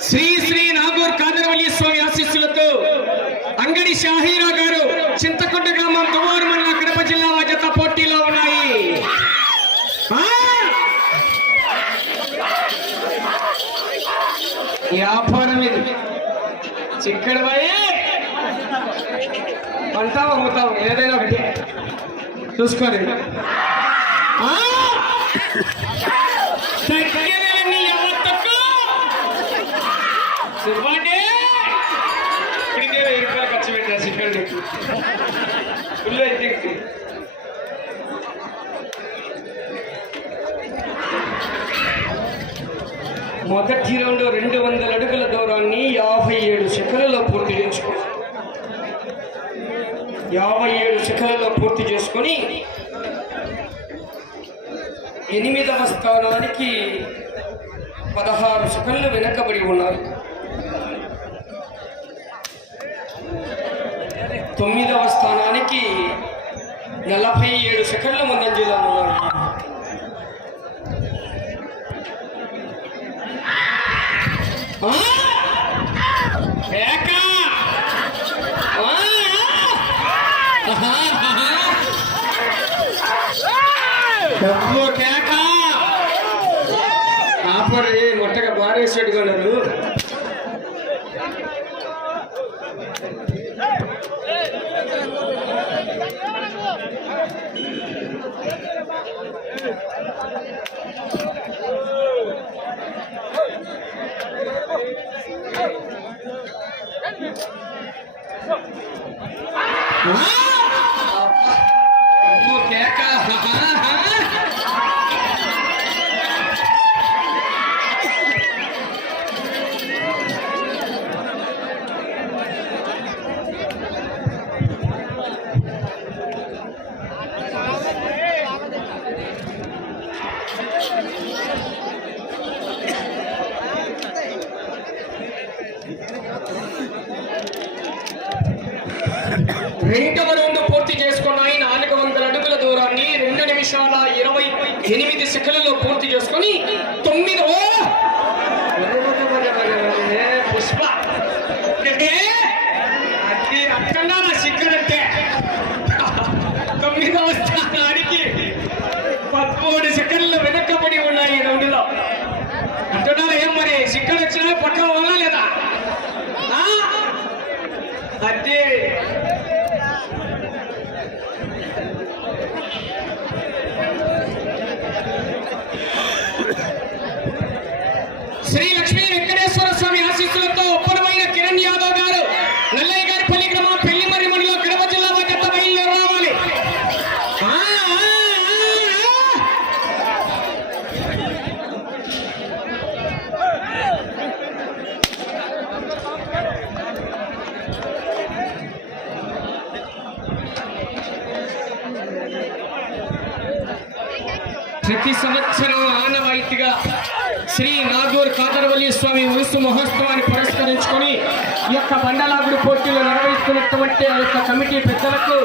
శ్రీ శ్రీ నాగూర్ కాదరవల్లి స్వామి ఆశీస్సులతో అంగడి షాహీరా గారు చింతకుంట గ్రామం తువారు మండల కడప జిల్లా వాజత పోటీలో ఉన్నాయి. వ్యాపారం ఇది. చిక్కడ పోయి అమ్ముతావు ఏదైనా ఒకటి. చూసుకోండి. తగ్గేదేలే యావత్తకు. వెయ్యి రూపాయలు ఖర్చు పెట్టా చిక్కడ ఫుల్ అయితే మొదటి రౌండ్ రెండు వందల అడుగుల దూరాన్ని యాభై ఏడు సెకండ్లలో పూర్తి చేసుకుని యాభై ఏడు సెకండ్లలో పూర్తి చేసుకొని ఎనిమిదవ స్థానానికి పదహారు సెకండ్లు వెనకబడి ఉన్నారు తొమ్మిదవ స్థానానికి నలభై ఏడు సెకండ్ల ముందంజలో ఉన్నారు ఆ! కేక! ఆ! ఆహా! డబ్బు కేక ఆపరే మొట్టగా బారేసి పెట్టుకున్నారు డబ్బు కేక. స్వామి మహోత్సవాన్ని పురస్కరించుకొని ఈ యొక్క బండలాగుడు పోటీలు నిర్వహిస్తున్నటువంటి ఆ యొక్క కమిటీ పెద్దలకు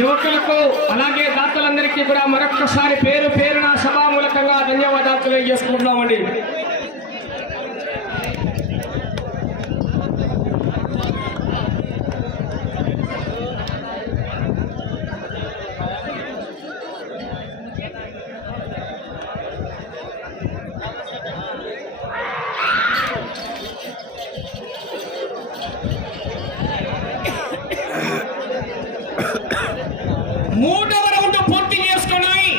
యువకులకు అలాగే దాతలందరికీ కూడా మరొక్కసారి పేరు పేరున సభామూలకంగా ధన్యవాదాలు తెలియజేసుకుంటున్నామండి మూడవ రౌండ్ పూర్తి చేసుకున్నాయి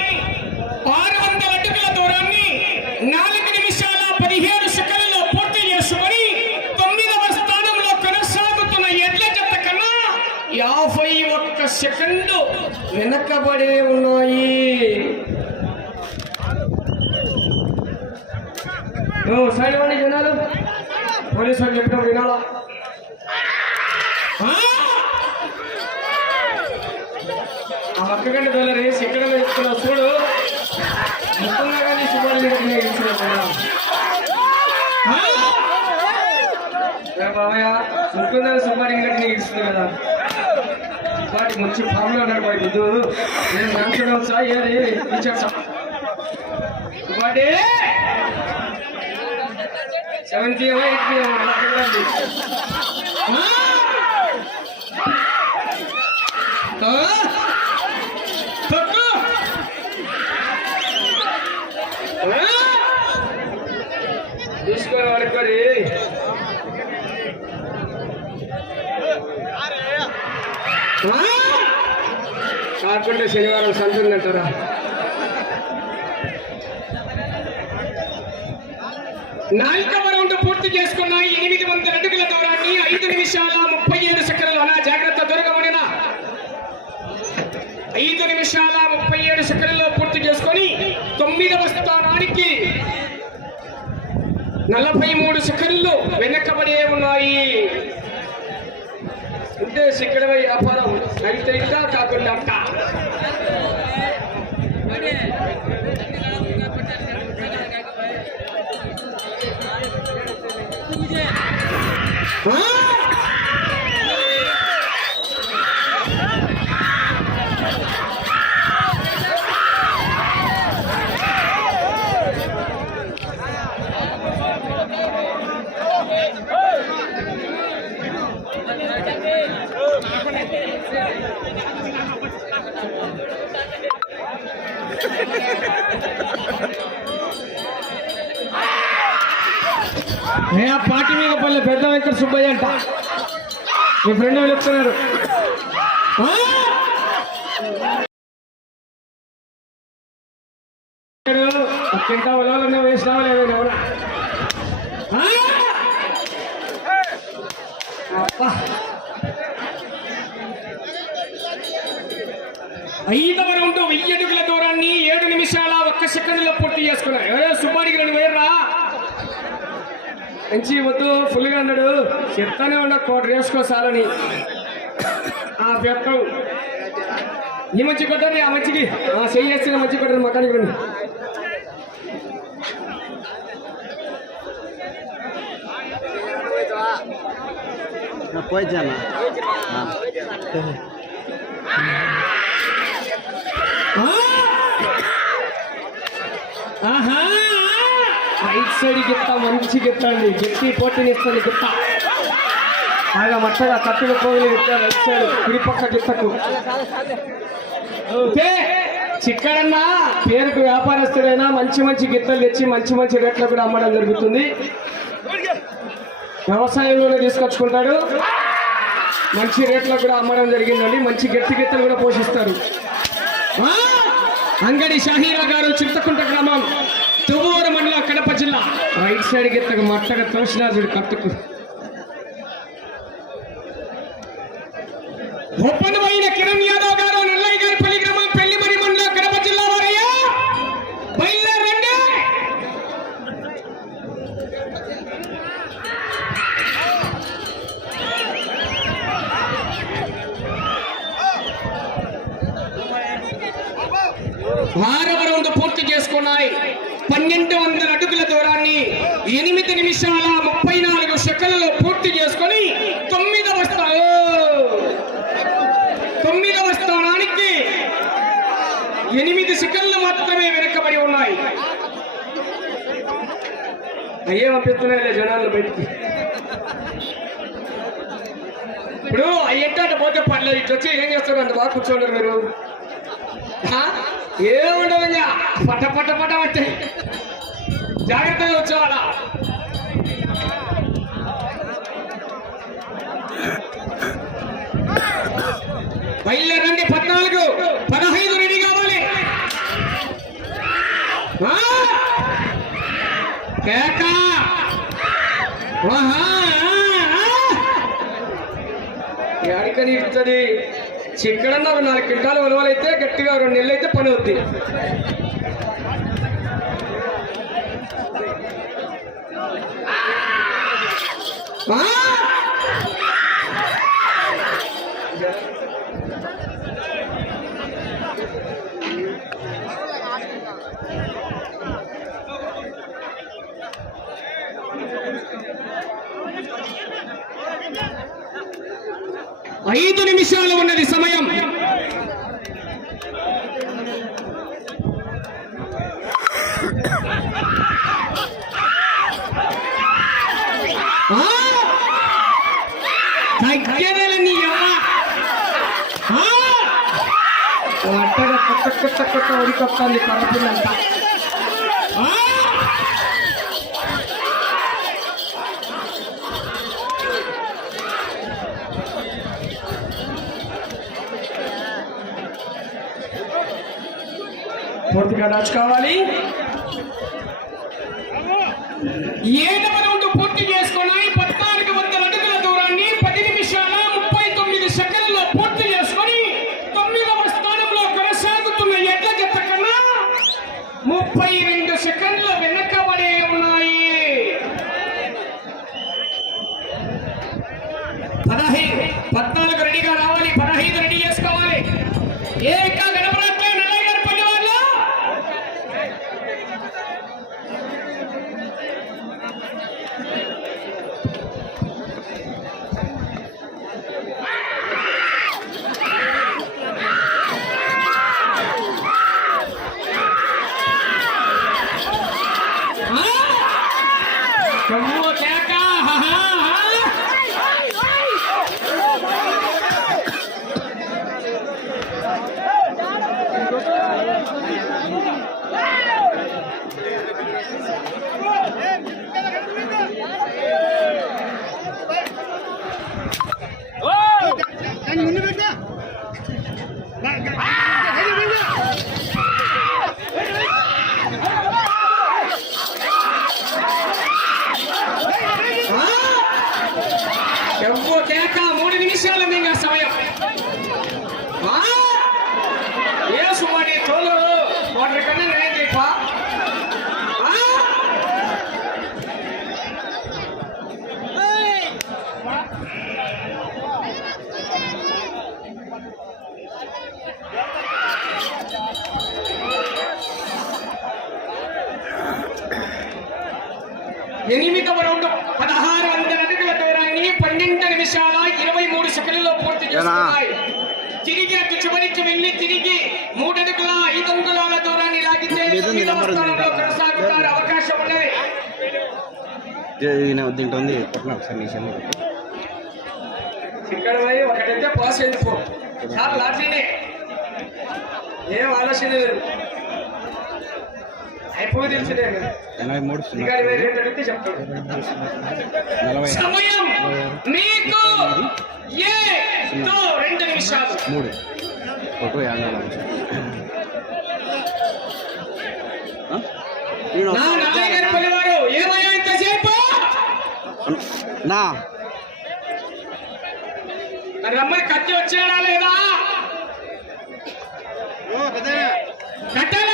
ఆరు వందల అడుగుల దూరాన్ని నాలుగు నిమిషాల పదిహేడు సెకండ్లలో పూర్తి చేసుకొని తొమ్మిదవ స్థానంలో కొనసాగుతున్న ఎడ్ల జత కన్నా యాభై ఒక్క సెకండ్లు వెనకబడే ఉన్నాయి ఓ, సైడ్ ఇవ్వండి జనాలు పోలీసు వాళ్ళు చెప్పినప్పుడు వినాలా ఆ! ఆ పక్క కంటే దొల్లరి ఇక్కడ ఇస్తున్నావు చూడు. ముఖ్యంగా కానీ సుమారు బాబయ్య ముఖ్యంగా సుమారు ఇంకటి ఇస్తుంది కదా. వాటి మంచి ఫామ్లో ఉన్నాడు వాటి బుద్ధు. నేను మ్యాన్షన్ వచ్చా? ఇచ్చాడు టీచర్స్ కబడ్డీ సెవెంత్ ఏమో ఎయిత్ ఏమో తీసుకొని పడుకోరి ఆ? కాకుండా శనివారం సంత ఉందంటారా నాలుగవ రౌండ్ పూర్తి చేసుకున్న ఎనిమిది వందల అడుగుల దూరాన్ని ఐదు నిమిషాల ముప్పై ఏడు సెకండ్లు అలా జాగ్రత్త దొరకబడిన ఐదు నిమిషాల ముప్పై ఏడు సెకండ్లలో పూర్తి చేసుకొని తొమ్మిదవ స్థానానికి నలభై మూడు సెకండ్లు వెనకబడే ఉన్నాయి. అంటే ఇక్కడ వ్యాపారం. అయితే ఇంకా కాకుండా అంట ఆ? ఆ? ఒక్కింట ఉలవలన్నా వేసినావా లేదా ఎవరా వెయ్యి అడుగుల దూరాన్ని ఏడు నిమిషాల ఒక్క సెకండ్లో పూర్తి చేసుకున్నాడు ఏ సుబ్బాడికి రెండు వేర్రా మంచి వద్దు ఫుల్గా అన్నాడు చెప్తానే ఉన్నా కోటి వేసుకోసాలని ఆ పెత్తం ఈ మంచి కొట్టండి ఆ మంచికి. ఆ చెయ్యి వేస్తే మంచి కొట్టండి మకానికి రండి. పోయిచ్చాను! ఆహా! రైట్ సైడ్ గిత్త మంచి గిత్త అండి గట్టి పోటీనిస్తుంది గిత్త. బాగా మట్టగా కట్టుగా పోగిలి గిత్త రైట్ గిత్తకు ఓకే పేరుకు వ్యాపారస్తుడైనా మంచి మంచి గిత్తలు తెచ్చి మంచి మంచి రేట్లు కూడా అమ్మడం జరుగుతుంది. వ్యవసాయంలోనే తీసుకొచ్చుకుంటాడు. మంచి రేట్లో కూడా అమ్మడం జరిగిందండి. మంచి గట్టి గిత్తలు కూడా పోషిస్తారు. అంగడి షాహీరా గారు చింతకుంట గ్రామం తువ్వూరు మండలం కడప జిల్లా. రైట్ సైడ్ గిత్తకు మట్టగా తోసినాజుడు కట్టుకు ఒప్పనమైన కిరణ్ యాదవ్ ఎనిమిది సెకండ్లు మాత్రమే వెనకబడి ఉన్నాయి. అయ్యే పంపిస్తున్నాయిలే జనాలు బయటికి. ఇప్పుడు అయ్యంటే పోతే పర్లేదు ఇటు వచ్చి ఏం చేస్తారు? అంత బాగా కూర్చోండి మీరు. హా? ఏముండదు ఇంకా పట్ట పట్ట పట్ట పట్టే జాగ్రత్తగా వచ్చేవాళ్ళ బయలుదేరండి పద్నాలుగు పదహైదు రెడీ కావాలి ఆ? కేక ఎక్కడికని ఇస్తుంది చిక్కడన్నా ఒక నాలుగు కింటాలు ఉలవలైతే గట్టిగా రెండు నెలలు అయితే పని అవుతుంది ఐదు నిమిషాలు ఉన్నది సమయం. అట్టగా కొత్త కొత్త కొత్త ఉడికొస్తాను పడుతుందంట పూర్తిగా దాచుకోవాలి ఏడవ రౌండ్ పూర్తి చేసుకున్నాయి పద్నాలుగు వందల అడుగుల దూరాన్ని పది నిమిషాల ముప్పై తొమ్మిది సెకండ్లో పూర్తి చేసుకొని తొమ్మిదవ స్థానంలో కొనసాగుతున్న ఎడ్ల జత కన్నా ముప్పై రెండు సెకండ్ల వెనకబడే ఉన్నాయి పదహైదు పద్నాలుగు రెడీగా రావాలి పదహైదు రెడీ చేసుకోవాలి ఏక గణపరాత్రి నల్లయ్య గారి పల్లి వాళ్ళు కమ్ము కేక హా హా హా దాన్ని ముందు పెట్టా ఎవ్వో కేక మూడు నిమిషాల మింగ సమయం ఆ? ఏ సుమారి తోలు వాటి కన్నా నేను చెప్ప ఎనిమిదవ రౌండ్ పదహారు వందల అడుగుల దూరాన్ని పన్నెండు నిమిషాల ఇరవై మూడు సెకండ్లలో పూర్తి చేసుకున్నాయి తిరిగి అటు చివరికి వెళ్ళి తిరిగి మూడు అడుగుల ఐదు అంగుళాల దూరాన్ని లాగితే తొమ్మిదవ స్థానంలో కొనసాగుతారు. అవకాశం ఉన్నది. ఇక్కడ పోయి ఒకటైతే పాస్ లాటరీనే. ఏం ఆలోచన లేదు అయిపోయి తెలిసిదే కదా ఎనభై మూడు సున్నా ఇక్కడ పోయి రేట్ అడిగితే చెప్తాడు నలభై సమయం ఏ రెండు నిమిషాలు. మూడు. నా. రమ్మని కత్తి వచ్చాడా లేదా? కట్టాల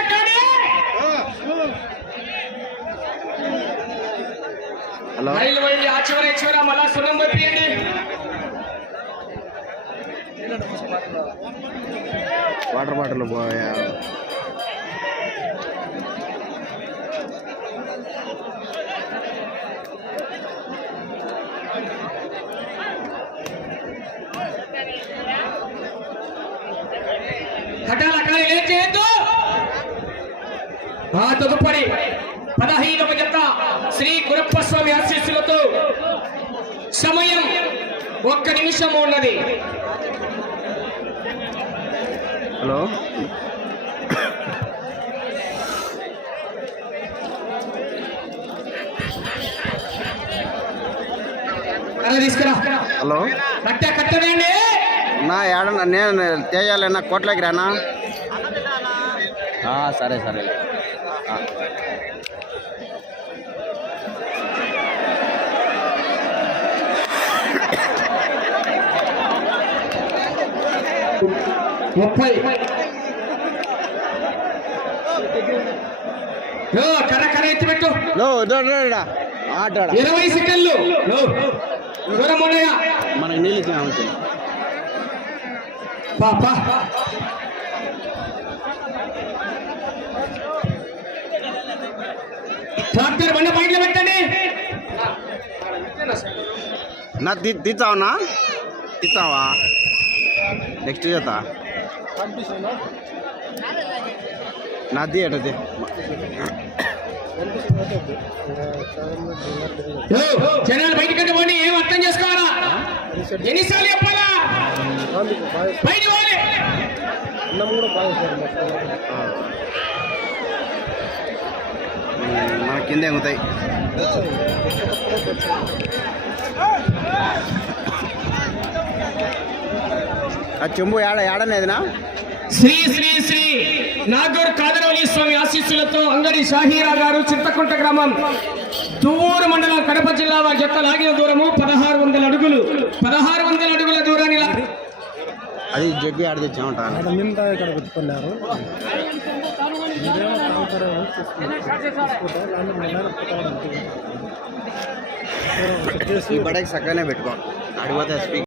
హలో. వాటర్ బాటిల్ పోయా. కట్టాల కానీ ఏం చేయొద్దు. ఆ తదుపరి పదహైదవ జత శ్రీ గురప్ప స్వామి ఆశీస్సులతో సమయం ఒక్క నిమిషం ఉన్నది. హలో? తీసుకురా. హలో? కట్ట నా ఏడన్నా నేను తేయాలన్నా కోట్లకి రానా? ఆ, సరే సరే. ముప్పై. ఎత్తి పెట్టు. ఇరవై సెకండ్లు. మనకి నీళ్ళు ఇచ్చిన ట్రాక్టర్ బండ బయటలో పెట్టండి. నా తీస్తావనా తీస్తావా నెక్స్ట్ చేత నాది ఎటది ఓ, జనాలు బయటకంటే పోనీ ఏం అర్థం చేసుకోవాలా ఎన్నిసార్లు చెప్పాలా బయట పోలే అన్నం కూడా మన కింద ఎగుతాయి ఆ చెంబు ఏడ ఏడనేదినా శ్రీ శ్రీ శ్రీ నాగూర్ కాదరవల్లి స్వామి ఆశీస్సులతో అంగడి షాహీరా గారు చింతకుంట గ్రామం తువ్వూరు మండలం కడప జిల్లా వారి జత లాగిన దూరము పదహారు వందల అడుగులు పదహారు వందల అడుగుల దూరాన్ని అది జగ్గు ఆడ తెచ్చామంటారు. ఈ బడకి చక్కగానే పెట్టుకో అడిగిపోతే స్పీక్